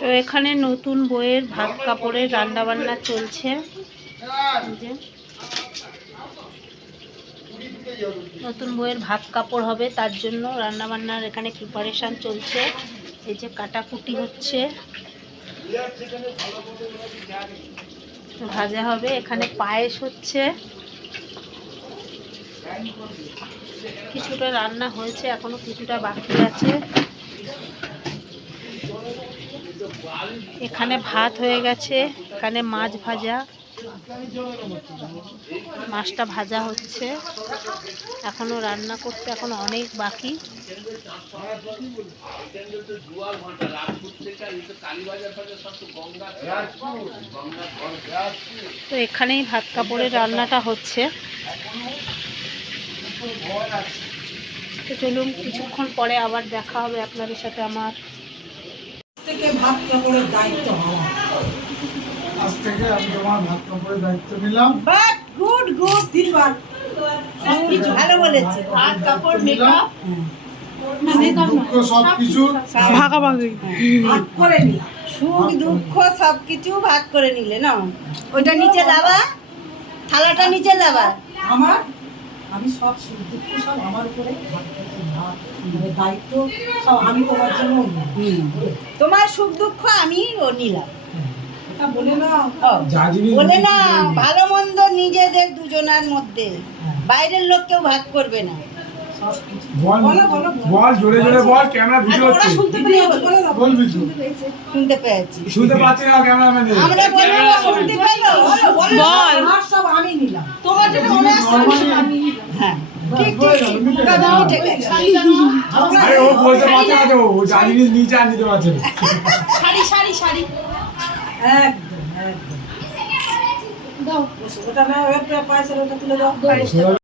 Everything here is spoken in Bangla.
তো এখানে নতুন বইয়ের ভাত কাপড়ের রান্না বান্না চলছে। নতুন বইয়ের ভাত কাপড় হবে, তার জন্য রান্না বান্নার এখানে প্রিপারেশন চলছে। এই যে কাটাকুটি হচ্ছে, ভাজা হবে। এখানে পায়েস হচ্ছে, কিছুটা রান্না হয়েছে, এখনো কিছুটা বাকি আছে। এখানে ভাত হয়ে গেছে, এখানে মাছ ভাজা, মাছটা ভাজা হচ্ছে। এখনো রান্না করতে এখনো অনেক বাকি। তো এখানেই ভাত কাপড়ের রান্নাটা হচ্ছে। তো চলুন, কিছুক্ষণ পরে আবার দেখা হবে আপনাদের সাথে আমার। ভাত কাপড়ের দায়িত্ব হওয়া, আজ থেকে আমি তোমার ভাত কাপড়ের দায়িত্ব নিলাম। বাট গুড গুড দিলবার ভালো বলেছে। ভাত কাপড় মেকআপ দুঃখ সবকিছু ভাগাভাগি ভাগ করে নিলাম। সুখ দুঃখ সবকিছু ভাগ করে নিলে না। ওইটা নিচে লাবা, থালাটা নিচে লাবা। আমার আমি সব সুখ দুঃখ সব আমার উপরে দায়িত্ব সব আমি তোমার জন্য। তোমার সুখ দুঃখ আমি নিলাম, বলে না। ভালো মন্দ নিজেদের দুজনের মধ্যে, বাইরের লোক কেউ ভাগ করবে না। বল জোরে জোরে বল, ক্যামেরা ভিডিও হচ্ছে। শুনতে পেয়েছি, শুনতে পাচ্ছি না ক্যামেরাম্যান। আমরা বলবো শুনতে পেলো, বল সব আমি নিলাম। তোমার যেটা মনে আসছে আমি। হ্যাঁ ঠিক ঠিক আরে ও বলতে পারছে না তো, ও যা জিনিস নিচে আর নিতে পারছে না। শাড়ি শাড়ি শাড়ি একদম একদম দাও, ওটা না, ওটা পয়সা ওটা তুলে দাও।